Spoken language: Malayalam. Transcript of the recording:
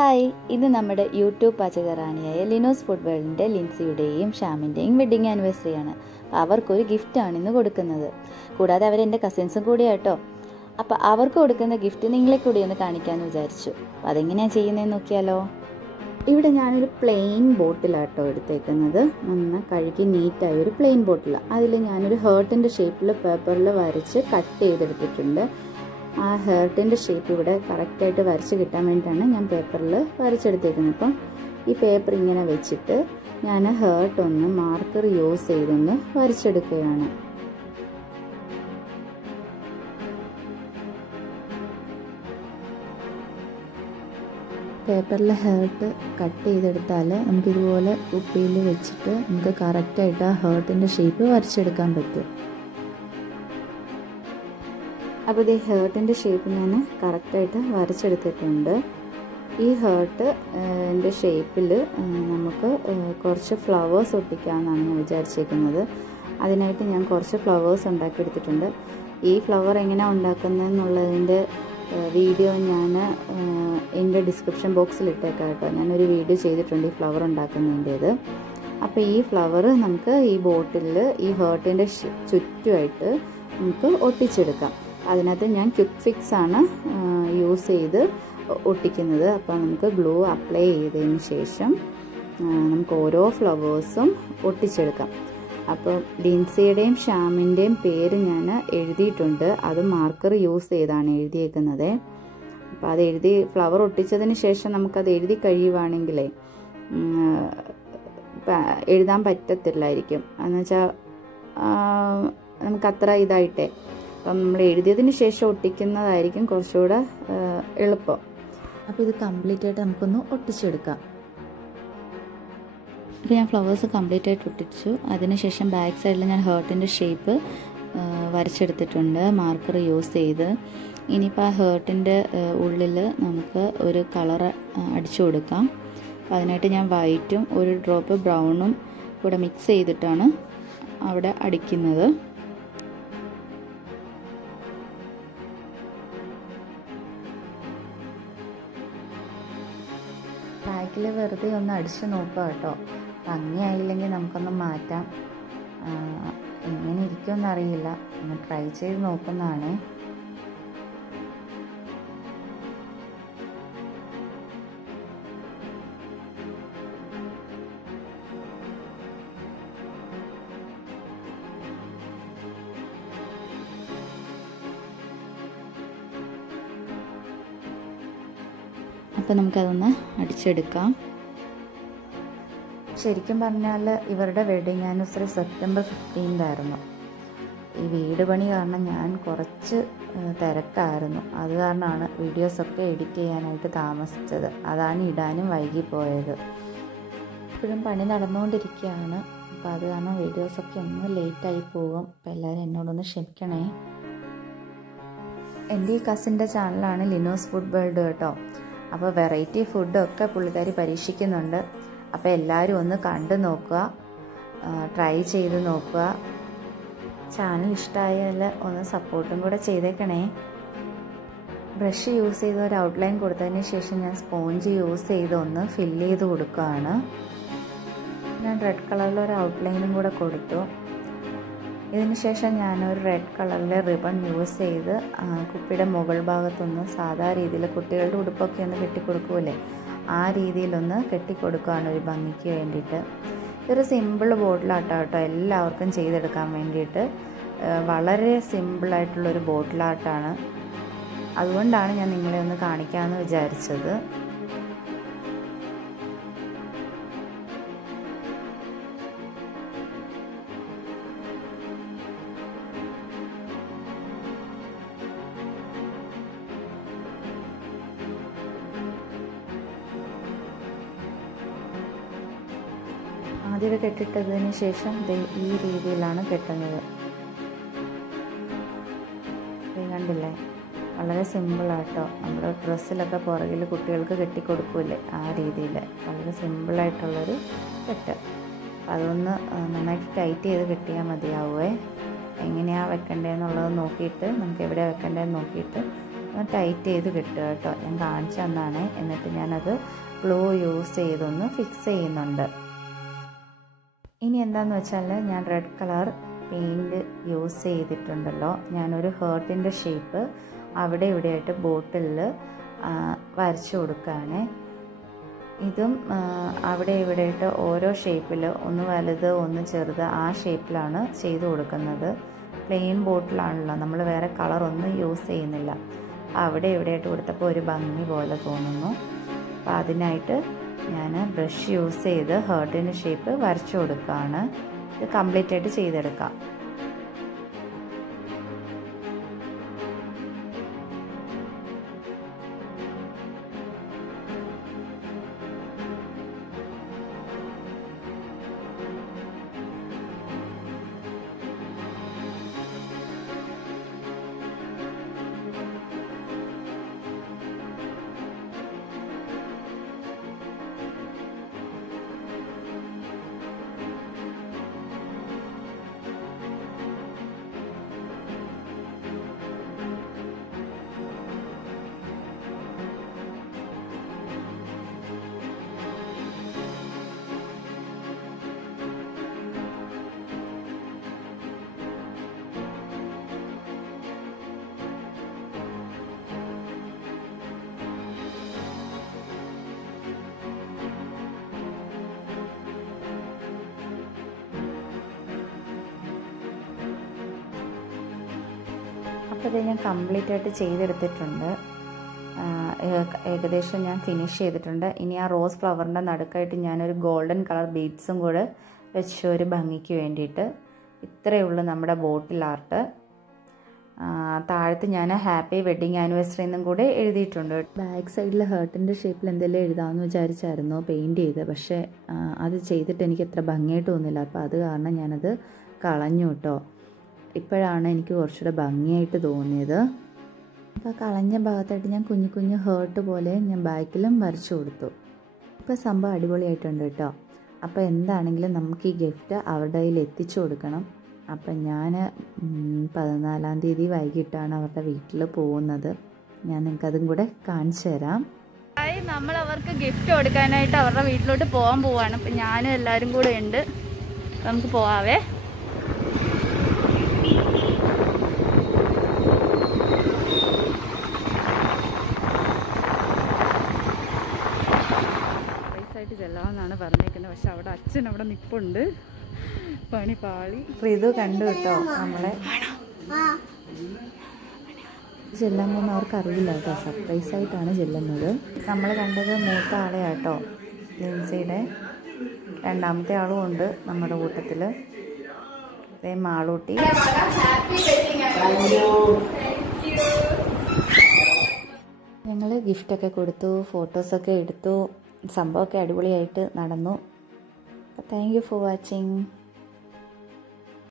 ഹായ്, ഇത് നമ്മുടെ യൂട്യൂബ് പാചകറാണിയായ ലിനോസ് ഫുഡ് വേൾഡിൻ്റെ ലിൻസിയുടെയും ഷ്യാമിൻ്റെയും വെഡ്ഡിങ് ആനിവേഴ്സറിയാണ്. അവർക്കൊരു ഗിഫ്റ്റാണ് ഇന്ന് കൊടുക്കുന്നത്. കൂടാതെ അവരെൻ്റെ കസിൻസും കൂടിയാട്ടോ. അപ്പോൾ അവർക്ക് കൊടുക്കുന്ന ഗിഫ്റ്റ് നിങ്ങളെ കൂടി ഒന്ന് കാണിക്കാമെന്ന് വിചാരിച്ചു. അപ്പോൾ അതെങ്ങനെയാണ് ചെയ്യുന്നതെന്ന് നോക്കിയാലോ. ഇവിടെ ഞാനൊരു പ്ലെയിൻ ബോട്ടിലാട്ടോ എടുത്തേക്കുന്നത്. നന്നായി കഴുകി നീറ്റായ ഒരു പ്ലെയിൻ ബോട്ടിലാണ്. അതിൽ ഞാനൊരു ഹേർട്ടിൻ്റെ ഷേപ്പിൽ പേപ്പറിൽ വരച്ച് കട്ട് ചെയ്തെടുത്തിട്ടുണ്ട്. ആ ഹേർട്ടിൻ്റെ ഷേപ്പ് ഇവിടെ കറക്റ്റായിട്ട് വരച്ച് കിട്ടാൻ വേണ്ടിയിട്ടാണ് ഞാൻ പേപ്പറിൽ വരച്ചെടുത്തേക്കുന്നത്. അപ്പം ഈ പേപ്പർ ഇങ്ങനെ വെച്ചിട്ട് ഞാൻ ഹേർട്ട് ഒന്ന് മാർക്കർ യൂസ് ചെയ്തൊന്ന് വരച്ചെടുക്കുകയാണ്. പേപ്പറിൽ ഹേർട്ട് കട്ട് ചെയ്തെടുത്താൽ നമുക്കിതുപോലെ കുപ്പിയിൽ വെച്ചിട്ട് നമുക്ക് കറക്റ്റായിട്ട് ആ ഹേർട്ടിൻ്റെ ഷേപ്പ് വരച്ചെടുക്കാൻ പറ്റും. അപ്പോൾ ഈ ഹേർട്ടിൻ്റെ ഷേപ്പ് ഞാൻ കറക്റ്റായിട്ട് വരച്ചെടുത്തിട്ടുണ്ട്. ഈ ഹേർട്ടിൻ്റെ ഷേപ്പിൽ നമുക്ക് കുറച്ച് ഫ്ലവേഴ്സ് ഒട്ടിക്കാമെന്നാണ് ഞാൻ വിചാരിച്ചേക്കുന്നത്. അതിനായിട്ട് ഞാൻ കുറച്ച് ഫ്ലവേഴ്സ് ഉണ്ടാക്കിയെടുത്തിട്ടുണ്ട്. ഈ ഫ്ലവർ എങ്ങനെയാണ് ഉണ്ടാക്കുന്നതെന്നുള്ളതിൻ്റെ വീഡിയോ ഞാൻ എൻ്റെ ഡിസ്ക്രിപ്ഷൻ ബോക്സിൽ ഇട്ടേക്കാം കേട്ടോ. ഞാനൊരു വീഡിയോ ചെയ്തിട്ടുണ്ട് ഈ ഫ്ലവർ ഉണ്ടാക്കുന്നതിൻ്റേത്. അപ്പോൾ ഈ ഫ്ലവർ നമുക്ക് ഈ ബോട്ടിലിൽ ഈ ഹേർട്ടിൻ്റെ ചുറ്റുമായിട്ട് നമുക്ക് ഒട്ടിച്ചെടുക്കാം. അതിനകത്ത് ഞാൻ ക്വിക്ക് ഫിക്സ് ആണ് യൂസ് ചെയ്ത് ഒട്ടിക്കുന്നത്. അപ്പോൾ നമുക്ക് ഗ്ലൂ അപ്ലൈ ചെയ്തതിന് ശേഷം നമുക്ക് ഓരോ ഫ്ലവേഴ്സും ഒട്ടിച്ചെടുക്കാം. അപ്പോൾ ലിൻസിയുടെയും ഷ്യാമിൻ്റെയും പേര് ഞാൻ എഴുതിയിട്ടുണ്ട്. അത് മാർക്കർ യൂസ് ചെയ്താണ് എഴുതിയേക്കുന്നത്. അപ്പോൾ അത് എഴുതി ഫ്ലവർ ഒട്ടിച്ചതിന് ശേഷം നമുക്കത് എഴുതി കഴിയുവാണെങ്കിലേ എഴുതാൻ പറ്റത്തില്ലായിരിക്കും. എന്നുവെച്ചാൽ നമുക്കത്ര ഇതായിട്ടേ അപ്പം നമ്മൾ എഴുതിയതിന് ശേഷം ഒട്ടിക്കുന്നതായിരിക്കും കുറച്ചുകൂടെ എളുപ്പം. അപ്പോൾ ഇത് കംപ്ലീറ്റ് ആയിട്ട് നമുക്കൊന്ന് ഒട്ടിച്ചെടുക്കാം. അപ്പോൾ ഞാൻ ഫ്ലവേഴ്സ് കംപ്ലീറ്റ് ആയിട്ട് ഒട്ടിച്ചു. അതിനുശേഷം ബാക്ക് സൈഡിൽ ഞാൻ ഹേർട്ടിൻ്റെ ഷേപ്പ് വരച്ചെടുത്തിട്ടുണ്ട് മാർക്കർ യൂസ് ചെയ്ത്. ഇനിയിപ്പോൾ ആ ഹേർട്ടിൻ്റെ ഉള്ളിൽ നമുക്ക് ഒരു കളർ അടിച്ചു കൊടുക്കാം. അപ്പോൾ അതിനായിട്ട് ഞാൻ വൈറ്റും ഒരു ഡ്രോപ്പ് ബ്രൗണും കൂടെ മിക്സ് ചെയ്തിട്ടാണ് അവിടെ അടിക്കുന്നത്. ബാക്കിൽ വെറുതെ ഒന്ന് അടിച്ച് നോക്കുക കേട്ടോ. ഭംഗിയായില്ലെങ്കിൽ നമുക്കൊന്ന് മാറ്റാം. എങ്ങനെ ഇരിക്കുമെന്നറിയില്ല, ഒന്ന് ട്രൈ ചെയ്ത് നോക്കുന്നതാണ്. അപ്പോൾ നമുക്കതൊന്ന് അടിച്ചെടുക്കാം. ശരിക്കും പറഞ്ഞാൽ ഇവരുടെ വെഡ്ഡിങ് ആനിവേഴ്സറി സെപ്റ്റംബർ 15 ആയിരുന്നു. ഈ വീട് പണി കാരണം ഞാൻ കുറച്ച് തിരക്കായിരുന്നു. അത് കാരണമാണ് വീഡിയോസൊക്കെ എഡിറ്റ് ചെയ്യാനായിട്ട് താമസിച്ചത്. അതാണ് ഇടാനും വൈകിപ്പോയത്. ഇപ്പോഴും പണി നടന്നുകൊണ്ടിരിക്കുകയാണ്. അപ്പോൾ അത് കാരണം വീഡിയോസൊക്കെ ഒന്ന് ലേറ്റായി പോകും. അപ്പോൾ എല്ലാവരും എന്നോടൊന്ന് ക്ഷമിക്കണേ. എൻ്റെ ഈ കസിൻ്റെ ചാനലാണ് ലിനോസ് ഫുഡ് വേൾഡ് കേട്ടോ. അപ്പോൾ വെറൈറ്റി ഫുഡൊക്കെ പുള്ളിക്കാരി പരീക്ഷിക്കുന്നുണ്ട്. അപ്പോൾ എല്ലാവരും ഒന്ന് കണ്ടു നോക്കുക, ട്രൈ ചെയ്ത് നോക്കുക. ചാനൽ ഇഷ്ടമായാൽ ഒന്ന് സപ്പോർട്ടും കൂടെ ചെയ്തേക്കണേ. ബ്രഷ് യൂസ് ചെയ്ത് ഒരു ഔട്ട്ലൈൻ കൊടുത്തതിന് ശേഷം ഞാൻ സ്പോഞ്ച് യൂസ് ചെയ്ത് ഒന്ന് ഫില്ല് ചെയ്ത് കൊടുക്കുകയാണ്. ഞാൻ റെഡ് കളറിലൊരു ഔട്ട്ലൈനും കൂടെ കൊടുത്തു. ഇതിന് ശേഷം ഞാനൊരു റെഡ് കളറിലെ റിബൺ യൂസ് ചെയ്ത് കുപ്പിയുടെ മുകൾ ഭാഗത്തൊന്ന് സാധാ രീതിയിൽ കുട്ടികളുടെ ഉടുപ്പൊക്കെ ഒന്ന് കെട്ടിക്കൊടുക്കൂലേ, ആ രീതിയിലൊന്ന് കെട്ടിക്കൊടുക്കുകയാണ് ഒരു ഭംഗിക്ക് വേണ്ടിയിട്ട്. ഇതൊരു സിമ്പിൾ ബോട്ടിലാട്ടോ കേട്ടോ, എല്ലാവർക്കും ചെയ്തെടുക്കാൻ വേണ്ടിയിട്ട്. വളരെ സിമ്പിളായിട്ടുള്ളൊരു ബോട്ടിലാട്ടാണ്. അതുകൊണ്ടാണ് ഞാൻ നിങ്ങളെ ഒന്ന് കാണിക്കാമെന്ന് വിചാരിച്ചത്. ആദ്യം കെട്ടിട്ടതിന് ശേഷം ഈ രീതിയിലാണ് കെട്ടുന്നത്. കണ്ടില്ലേ, വളരെ സിമ്പിളാട്ടോ. നമ്മുടെ ഡ്രസ്സിലൊക്കെ പുറകിൽ കുട്ടികൾക്ക് കെട്ടിക്കൊടുക്കൂലേ, ആ രീതിയിൽ വളരെ സിമ്പിളായിട്ടുള്ളൊരു കെട്ട്. അതൊന്ന് നന്നായിട്ട് ടൈറ്റ് ചെയ്ത് കെട്ടിയാൽ മതിയാവുമേ. എങ്ങനെയാണ് വെക്കേണ്ടതെന്നുള്ളത് നോക്കിയിട്ട് നമുക്ക് എവിടെ വെക്കേണ്ടതെന്ന് നോക്കിയിട്ട് ടൈറ്റ് ചെയ്ത് കിട്ടുക കേട്ടോ. ഞാൻ കാണിച്ചു തന്നാണ്. എന്നിട്ട് ഞാനത് ഗ്ലൂ യൂസ് ചെയ്തൊന്ന് ഫിക്സ് ചെയ്യുന്നുണ്ട്. ഇനി എന്താണെന്ന് വെച്ചാൽ ഞാൻ റെഡ് കളർ പെയിൻറ്റ് യൂസ് ചെയ്തിട്ടുണ്ടല്ലോ. ഞാനൊരു ഹേർട്ടിൻ്റെ ഷേപ്പ് അവിടെ ഇവിടെയായിട്ട് ബോട്ടിലിൽ വരച്ചു കൊടുക്കുകയാണ്. ഇതും അവിടെ ഇവിടെയായിട്ട് ഓരോ ഷേപ്പിൽ, ഒന്ന് വലുത് ഒന്ന് ചെറുത്, ആ ഷേപ്പിലാണ് ചെയ്ത് കൊടുക്കുന്നത്. പ്ലെയിൻ ബോട്ടിലാണല്ലോ, നമ്മൾ വേറെ കളറൊന്നും യൂസ് ചെയ്യുന്നില്ല. അവിടെ ഇവിടെയായിട്ട് കൊടുത്തപ്പോൾ ഒരു ഭംഗി പോലെ തോന്നുന്നു. അപ്പോൾ അതിനായിട്ട് ഞാൻ ബ്രഷ് യൂസ് ചെയ്ത് ഹേർട്ടിൻ്റെ ഷേപ്പ് വരച്ചു കൊടുക്കുകയാണ്. ഇത് കംപ്ലീറ്റ് ആയിട്ട് ചെയ്തെടുക്കാം. അപ്പോൾ ഇത് ഞാൻ കംപ്ലീറ്റ് ആയിട്ട് ചെയ്തെടുത്തിട്ടുണ്ട്. ഏകദേശം ഞാൻ ഫിനിഷ് ചെയ്തിട്ടുണ്ട്. ഇനി ആ റോസ് ഫ്ലവറിൻ്റെ നടുക്കായിട്ട് ഞാനൊരു ഗോൾഡൻ കളർ ബീഡ്സും കൂടെ വെച്ച് ഒരു ഭംഗിക്ക് വേണ്ടിയിട്ട്. ഇത്രയേ ഉള്ളൂ നമ്മുടെ ബോട്ടിൽ ആർട്ട്. താഴത്ത് ഞാൻ ഹാപ്പി വെഡ്ഡിങ് ആനിവേഴ്സറി എന്നും കൂടെ എഴുതിയിട്ടുണ്ട്. ബാക്ക് സൈഡിൽ ഹേർട്ടിൻ്റെ ഷേപ്പിൽ എന്തെങ്കിലും എഴുതാമെന്ന് വിചാരിച്ചായിരുന്നു പെയിൻറ്റ് ചെയ്ത്. പക്ഷേ അത് ചെയ്തിട്ട് എനിക്ക് അത്ര ഭംഗിയായിട്ട് തോന്നില്ല. അപ്പോൾ അത് കാരണം ഞാനത് കളഞ്ഞു കേട്ടോ. ഇപ്പോഴാണ് എനിക്ക് കുറച്ചുകൂടെ ഭംഗിയായിട്ട് തോന്നിയത്. അപ്പോൾ കളഞ്ഞ ഭാഗത്തായിട്ട് ഞാൻ കുഞ്ഞു കുഞ്ഞു ഹേർട്ട് പോലെ ഞാൻ ബാക്കിലും വരച്ചു കൊടുത്തു. ഇപ്പോൾ സംഭവം അടിപൊളിയായിട്ടുണ്ട് കേട്ടോ. അപ്പോൾ എന്താണെങ്കിലും നമുക്ക് ഈ ഗിഫ്റ്റ് അവരുടെ കയ്യിൽ എത്തിച്ചു കൊടുക്കണം. അപ്പം ഞാൻ 14-ാം തീയതി വൈകിട്ടാണ് അവരുടെ വീട്ടിൽ പോകുന്നത്. ഞാൻ നിങ്ങൾക്കതും കൂടെ കാണിച്ചു തരാം. നമ്മൾ അവർക്ക് ഗിഫ്റ്റ് കൊടുക്കാനായിട്ട് അവരുടെ വീട്ടിലോട്ട് പോകാൻ പോവാണ്. അപ്പം ഞാനും എല്ലാവരും കൂടെ ഉണ്ട്. നമുക്ക് പോവാവേ. ായിട്ട് ചെല്ലാമെന്നാണ് പറഞ്ഞേക്കുന്നത്. പക്ഷെ അവിടെ അച്ഛൻ അവിടെ നിൽപ്പുണ്ട്. പണി പാളി. ഇത് കണ്ടു കേട്ടോ. നമ്മളെ ചെല്ലാൻ പോകുന്ന അവർക്ക് അറിയില്ല കേട്ടോ. സർപ്രൈസ് ആയിട്ടാണ് ചെല്ലുന്നത്. നമ്മൾ കണ്ടത് മൂത്ത ആളെ കേട്ടോ, ലിൻസിയുടെ. രണ്ടാമത്തെ ആളും ഉണ്ട് നമ്മുടെ കൂട്ടത്തിൽ. അതേ മാളൂട്ടി. ഞങ്ങൾ ഗിഫ്റ്റൊക്കെ കൊടുത്തു, ഫോട്ടോസൊക്കെ എടുത്തു. സംഭവമൊക്കെ അടിപൊളിയായിട്ട് നടന്നു. Thank you for watching.